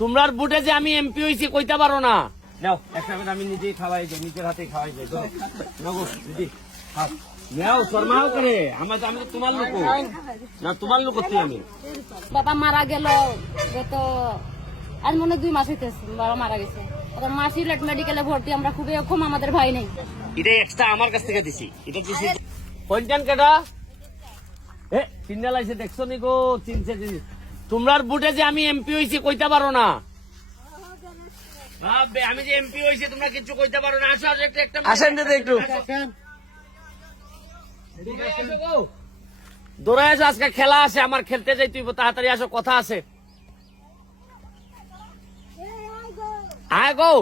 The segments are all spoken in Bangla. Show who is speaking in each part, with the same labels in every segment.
Speaker 1: তোমরার বুটে যে আমি এমপি হয়েছি কইতে পারো না। নাও একটা আমি নিজেই খাওয়াই যাই নিজের হাতে খাওয়াই যাই ধরো। নাও গো, দিদি নাও শর্মাও করে আমার আমি তো তোমার লোক। না তোমার লোক করছি আমি।
Speaker 2: বাবা মারা গেল গত আজ মনে দুই মাস হইতেছে বাবা মারা গেছে। এখন মা মেডিকেলে ভর্তি আমরা খুবই কম আমাদের ভাই নেই।
Speaker 1: এটা এক্সট্রা আমার কাছ থেকে দিছি। এটা দিছি পঞ্চান কেটা এ চিন্তা লাগছে দেখছ নি গো চিনছে চিনছে। তোমরার বুটে যে আমি এমপি হয়েছি কইতে পারো না। আমি যে এমপি হয়েছি তোমরা কিছু কইতে পারো না। আসো একটা একটা
Speaker 3: আসেন দিদি একটু।
Speaker 1: দৌড়ায় আসো আজকে খেলা আছে আমার খেলতে যাই তুই তাড়াতাড়ি আসো কথা আছে। আয় গো।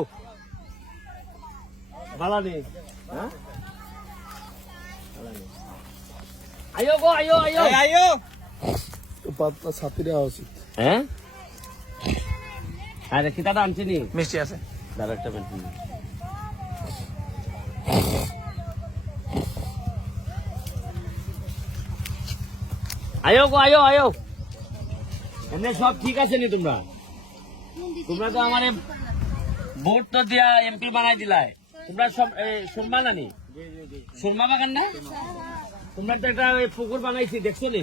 Speaker 1: ভালো নেই। হ্যাঁ? আয়ো গো আয়ো আয়ো।
Speaker 3: আইও
Speaker 4: পাতলা ছাতি দেওয়া উচিত।
Speaker 1: হ্যাঁ? আরে খিতাটা আনছি নি।
Speaker 3: মিষ্টি আছে।
Speaker 1: দাঁড়া একটা মিনিট। আয়ো গো আয়ো আয়ো। এমনি সব ঠিক আছে নি তোমরা? তোমরা তো আমার ভোট তো দিয়া এমপি বানাই দিলাই। তোমরা সব সুরমা নানি? সুরমা বাগান না? তোমরা তো একটা পুকুর বানাইছি দেখছ নি?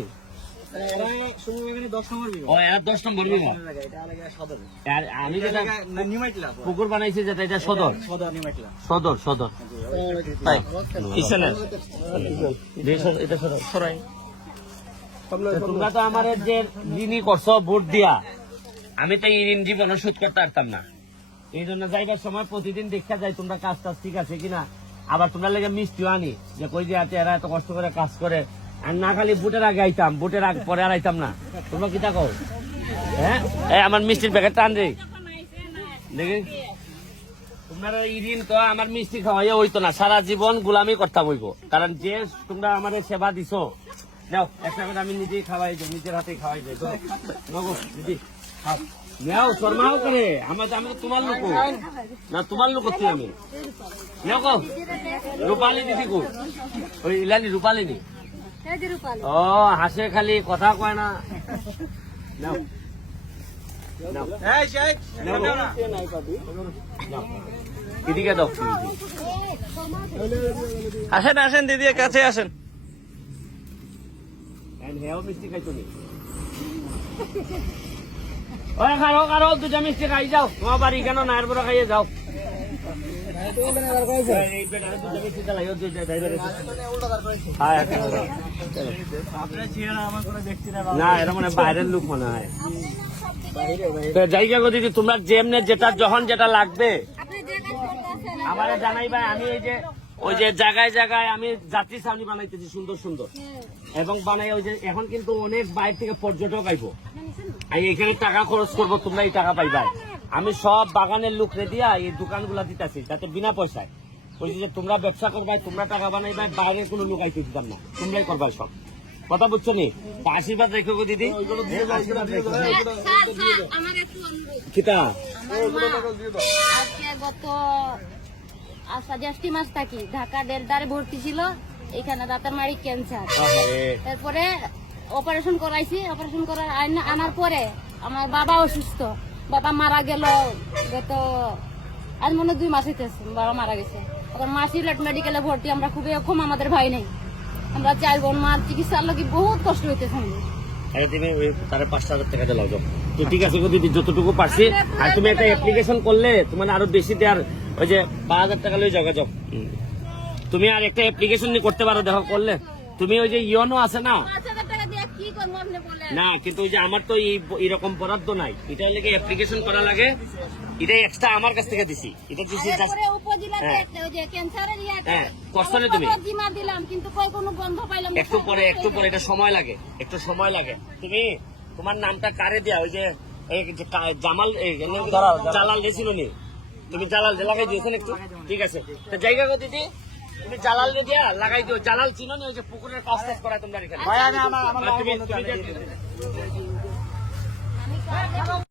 Speaker 1: ও এরা দশ নম্বর বিভাগ আর আমি পুকুর বানাইছি যেটা এটা সদর। সদর সদর তাই। এটা সদর। সরাই। তো তোমরা তো আমার যে ঋণই করছ ভোট দিয়া আমি তো এই ঋণ জীবনে শোধ করতে পারতাম না। এই জন্য যাইবার সময় প্রতিদিন দেখা যায় তোমরা কাজ টাজ ঠিক আছে কিনা। আবার তোমরা লেগে মিষ্টিও আনি। যে কই যে এরা এত কষ্ট করে কাজ করে। আর না খালি বুটের আগে আইতাম, বুটের আগে পরে আর আইতাম না। তোমরা কি থাকো হ্যাঁ? আমার মিষ্টির প্যাকেট টান রে দেখি। এই তো আমার মিষ্টি না, সারা জীবন করতাম কারণ যে তোমরা সেবা একটা আমি নিজেই খাওয়াই না আমি। রূপালী দিদি গো। ওই ইলানি রূপালী নি ও হাসে খালি কথা কয় না। দাও।
Speaker 3: আসেন আসেন দিদি কাছে আসেন।
Speaker 1: মিষ্টি খাইতো নি? ওই খারো খারো দুটা মিষ্টি খাই যাও। তোমার বাড়ি কেন নায়ের বড় খাইয়ে যাও? তোমরা যেমনে যেটা, যখন যেটা লাগবে। আমার জানাই ভাই, আমি এই যে, ওই যে জায়গায় জায়গায় আমি যাত্রী ছাউনি বানাইতেছি, সুন্দর সুন্দর। এবং বানাই ওই যে, এখন কিন্তু অনেক বাইরে থেকে পর্যটক আইব। এখানে টাকা খরচ করব, তোমরা এই টাকা পাইবা আমি সব বাগানের লোক রে দিয়া এই দোকানগুলা দিতেছি যাতে বিনা পয়সায়। বলছি যে তোমরা ব্যবসা করবাই তোমরা টাকা বানাইবাই বাইরে কোনো লোক আইতে দিতাম না। তোমরাই করবাই সব। কথা বুঝছ নি? আশীর্বাদ রেখো গো দিদি। কিতা?
Speaker 2: আমার মা আজকে গত জ্যৈষ্ঠী মাস থাকি ঢাকা দেড়দারে ভর্তি ছিল এখানে দাঁতের মারি ক্যান্সার তারপরে অপারেশন করাইছি অপারেশন করার আইন- আনার পরে আমার বাবা অসুস্থ। বাবা মারা গেল গত আজ মনে দুই মাস হইতেছে বাবা মারা গেছে। এখন মা সিলেট মেডিকেলে ভর্তি আমরা খুবই কম আমাদের ভাই নেই। আমরা চার বোন মার চিকিৎসার লোক বহুত কষ্ট হইতেছে
Speaker 1: তুমি ওই তারে পাঁচটা হাজার টাকা দিলাও যাও তো ঠিক আছে দিদি যতটুকু পারছি। আর তুমি একটা অ্যাপ্লিকেশন করলে তোমার আরও বেশি দেওয়ার ওই যে পাঁচ হাজার টাকা লই যোগাযোগ। তুমি আর একটা অ্যাপ্লিকেশন করতে পারো দেখো করলে। তুমি ওই যে ইয়নো আছে না
Speaker 2: পাঁচ হাজার টাকা দিয়ে কি করব আপনি বলেন
Speaker 1: না কিন্তু ওই যে আমার তো এই এরকম বরাদ্দ নাই। এটা লেগে অ্যাপ্লিকেশন করা লাগে। এটা এক্সট্রা আমার কাছ থেকে দিছি। এটা দিছি হ্যাঁ। হ্যাঁ, করছ না তুমি?
Speaker 2: কত জিমা দিলাম কিন্তু কই কোনো বন্ধ পাইলাম না।
Speaker 1: একটু পরে একটু পরে এটা সময় লাগে। একটু সময় লাগে। তুমি তোমার নামটা কারে দেয়া? ওই যে এই যে জামাল জালাল দিয়েছিল নি? তুমি জালাল দিয়ে লাগাই দিয়েছেন একটু? ঠিক আছে। তো জায়গা কো দিদি? তুমি জালাল দিয়ে দিয়া লাগাই দিও। জালাল চিনো নি? ওই যে পুকুরের কাজ টাজ করায় তোমরা এখানে।
Speaker 2: আচ্ছা,
Speaker 1: আর তুমি- তুমি যে-